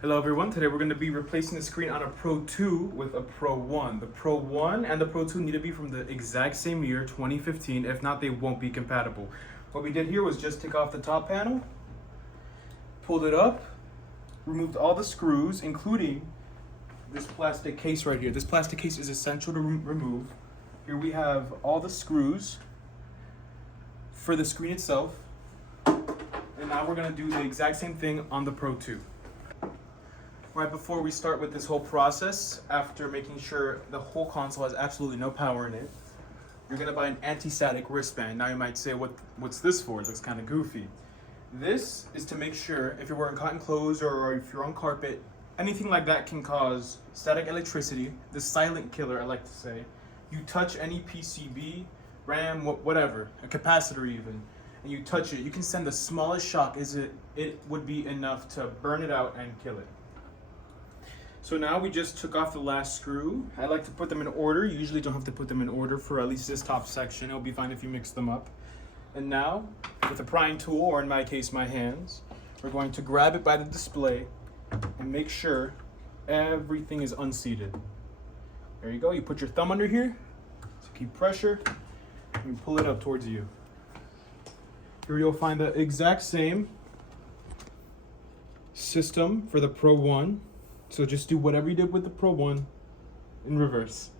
Hello everyone, today we're going to be replacing the screen on a Pro 2 with a Pro 1. The Pro 1 and the Pro 2 need to be from the exact same year, 2015, if not they won't be compatible. What we did here was just take off the top panel, pulled it up, removed all the screws, including this plastic case right here. This plastic case is essential to remove. Here we have all the screws for the screen itself, and now we're going to do the exact same thing on the Pro 2. Right before we start with this whole process, after making sure the whole console has absolutely no power in it, you're gonna buy an anti-static wristband. Now you might say, what's this for? It looks kind of goofy. This is to make sure if you're wearing cotton clothes or if you're on carpet, anything like that can cause static electricity, the silent killer I like to say. You touch any PCB, RAM, whatever, a capacitor even, and you touch it, you can send the smallest shock, it would be enough to burn it out and kill it. So now we just took off the last screw. I like to put them in order. You usually don't have to put them in order for at least this top section. It'll be fine if you mix them up. And now, with a prying tool, or in my case, my hands, we're going to grab it by the display and make sure everything is unseated. There you go. You put your thumb under here to keep pressure, and you pull it up towards you. Here you'll find the exact same system for the Pro 1. So just do whatever you did with the Pro 1 in reverse.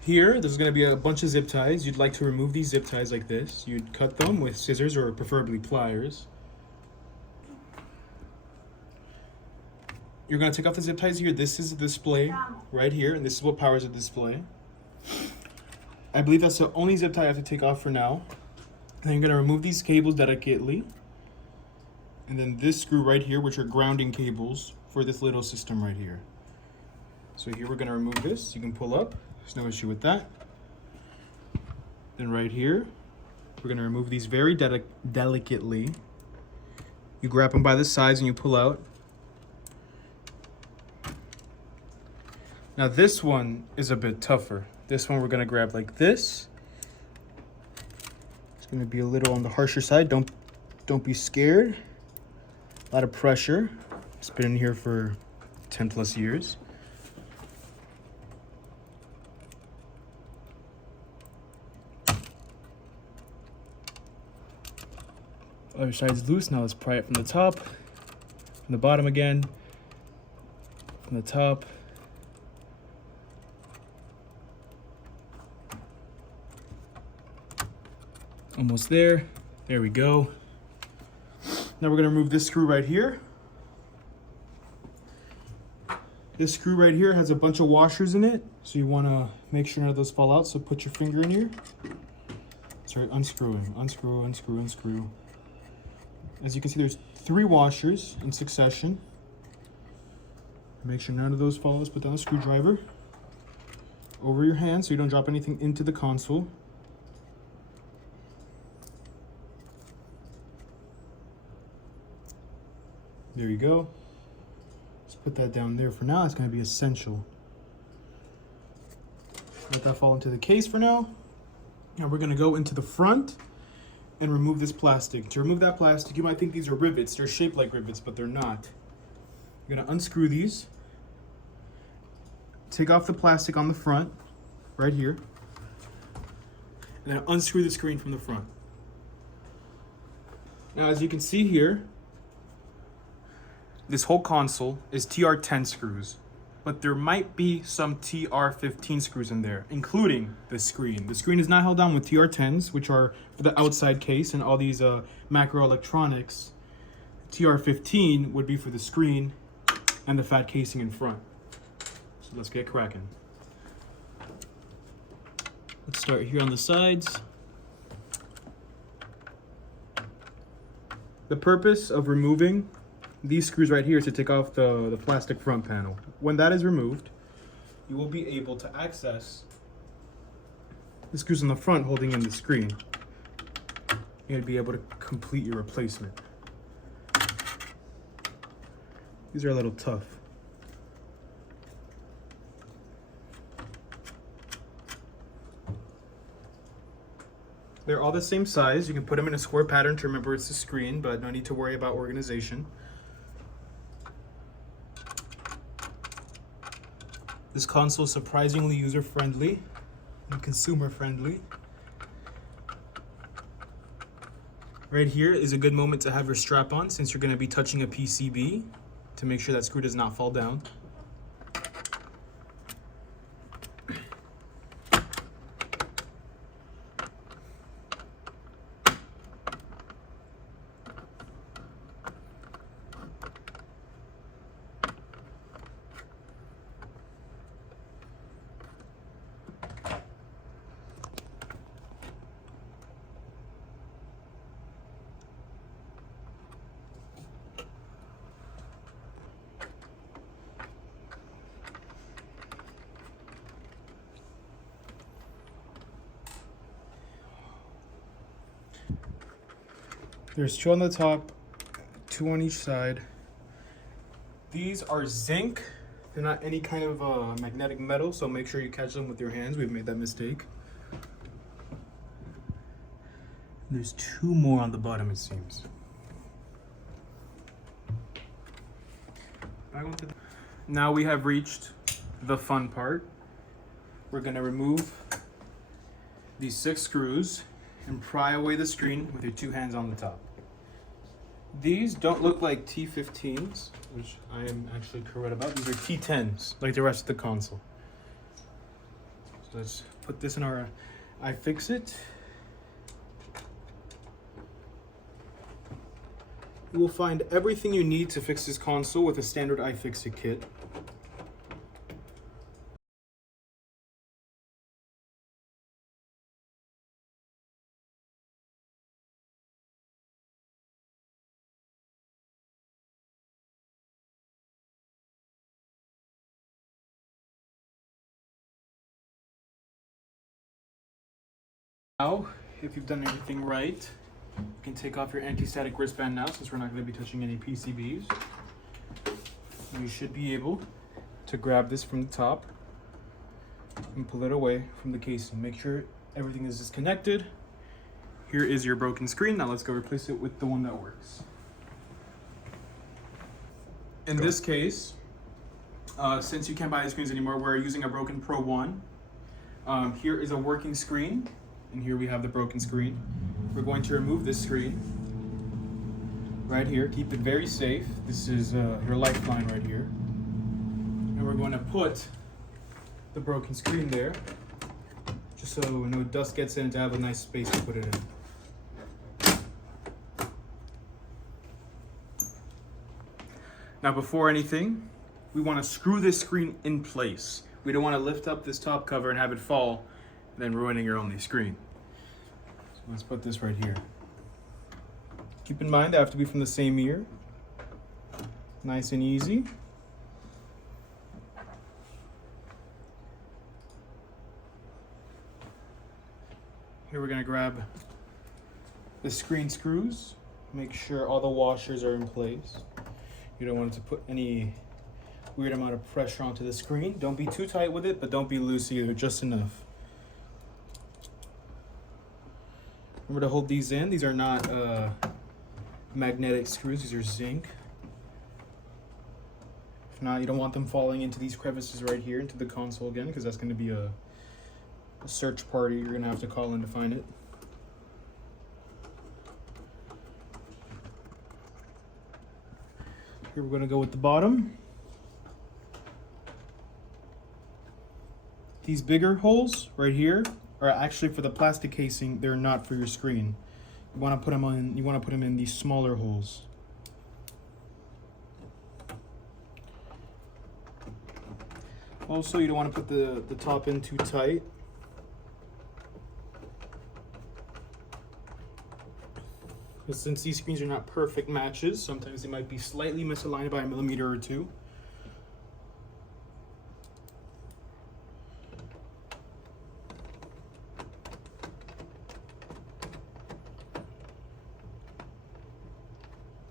Here, there's going to be a bunch of zip ties. You'd like to remove these zip ties like this. You'd cut them with scissors or preferably pliers. You're going to take off the zip ties here. This is the display right here, and this is what powers the display. I believe that's the only zip tie I have to take off for now. Then you're going to remove these cables delicately. And then this screw right here, which are grounding cables for this little system right here. So here we're gonna remove this. You can pull up, there's no issue with that. Then right here, we're gonna remove these very delicately. You grab them by the sides and you pull out. Now this one is a bit tougher. This one we're gonna grab like this. It's gonna be a little on the harsher side. Don't be scared. A lot of pressure. It's been in here for 10 plus years. Other side's loose. Now let's pry it from the top, from the bottom again, from the top. Almost there. There we go. Now we're going to remove this screw right here. This screw right here has a bunch of washers in it, so you want to make sure none of those fall out. So put your finger in here. Start unscrewing, unscrew, unscrew, unscrew. As you can see, there's 3 washers in succession. Make sure none of those fall. Let's put down a screwdriver over your hand so you don't drop anything into the console. There you go. Let's put that down there for now. It's going to be essential. Let that fall into the case for now. Now we're going to go into the front and remove this plastic. To remove that plastic, you might think these are rivets. They're shaped like rivets, but they're not. You're going to unscrew these. Take off the plastic on the front, right here. And then unscrew the screen from the front. Now, as you can see here, this whole console is TR10 screws, but there might be some TR15 screws in there, including the screen. The screen is not held down with TR10s, which are for the outside case and all these macro electronics. TR15 would be for the screen and the fat casing in front. So let's get cracking. Let's start here on the sides. The purpose of removing these screws right here is to take off the plastic front panel. When that is removed, you will be able to access the screws on the front holding in the screen. You're going to be able to complete your replacement. These are a little tough. They're all the same size. You can put them in a square pattern to remember it's the screen, but no need to worry about organization. This console is surprisingly user-friendly and consumer-friendly. Right here is a good moment to have your strap on since you're going to be touching a PCB to make sure that screw does not fall down. There's 2 on the top, 2 on each side. These are zinc. They're not any kind of magnetic metal, so make sure you catch them with your hands. We've made that mistake. There's 2 more on the bottom, it seems. Now we have reached the fun part. We're gonna remove these 6 screws and pry away the screen with your 2 hands on the top. These don't look like T15s, which I am actually correct about. These are T10s, like the rest of the console. So let's put this in our iFixit. You will find everything you need to fix this console with a standard iFixit kit. Now, if you've done everything right, you can take off your anti-static wristband now since we're not going to be touching any PCBs. You should be able to grab this from the top and pull it away from the casing. Make sure everything is disconnected. Here is your broken screen. Now let's go replace it with the one that works. In this case, since you can't buy the screens anymore, we're using a broken Pro 1. Here is a working screen. And here we have the broken screen. We're going to remove this screen right here. Keep it very safe. This is your lifeline right here. And we're going to put the broken screen there, just so no dust gets in, to have a nice space to put it in. Now before anything, we want to screw this screen in place. We don't want to lift up this top cover and have it fall, then ruining your only screen. So let's put this right here. Keep in mind they have to be from the same ear. Nice and easy. Here we're gonna grab the screen screws. Make sure all the washers are in place. You don't want to put any weird amount of pressure onto the screen. Don't be too tight with it, but don't be loose either, just enough. Remember to hold these in. These are not magnetic screws, these are zinc. If not, you don't want them falling into these crevices right here, into the console again, because that's going to be a search party you're going to have to call in to find it. Here we're going to go with the bottom. These bigger holes right here are actually for the plastic casing. They're not for your screen. You want to put them on. You want to put them in these smaller holes. Also, you don't want to put the top in too tight. But since these screens are not perfect matches, sometimes they might be slightly misaligned by a millimeter or two.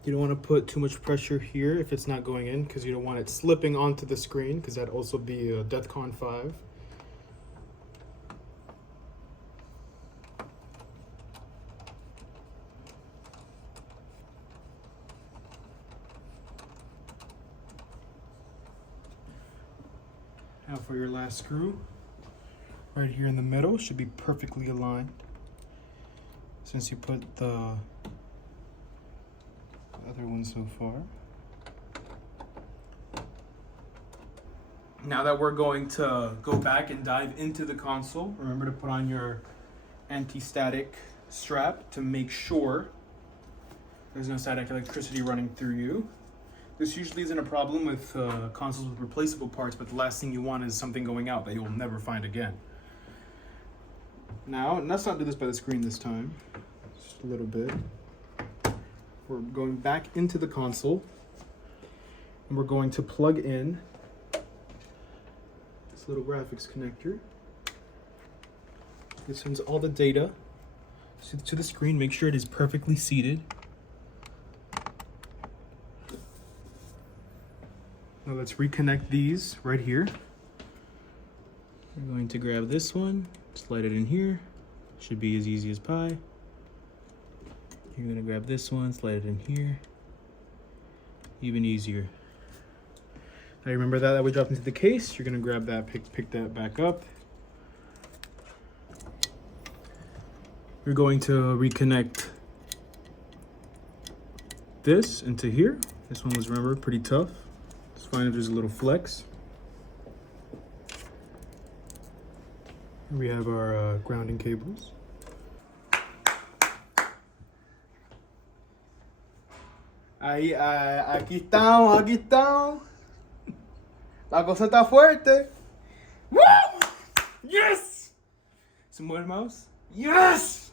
You don't want to put too much pressure here if it's not going in, because you don't want it slipping onto the screen, because that'd also be a DEFCON 5. Now for your last screw, right here in the middle, should be perfectly aligned. Since you put the other one so far. Now that we're going to go back and dive into the console, remember to put on your anti-static strap to make sure there's no static electricity running through you. This usually isn't a problem with consoles with replaceable parts, but the last thing you want is something going out that you'll never find again. Now, and let's not do this by the screen this time, just a little bit. We're going back into the console, and we're going to plug in this little graphics connector. This sends all the data to the screen. Make sure it is perfectly seated. Now let's reconnect these right here. We're going to grab this one, slide it in here. Should be as easy as pie. You're gonna grab this one, slide it in here. Even easier. Now remember that we dropped into the case. You're gonna grab that, pick that back up. You're going to reconnect this into here. This one was, remember, pretty tough. It's fine if there's a little flex. Here we have our grounding cables. Ahí, aquí estamos. La cosa está fuerte. Woo! Yes! ¿Se mueve el mouse? Yes!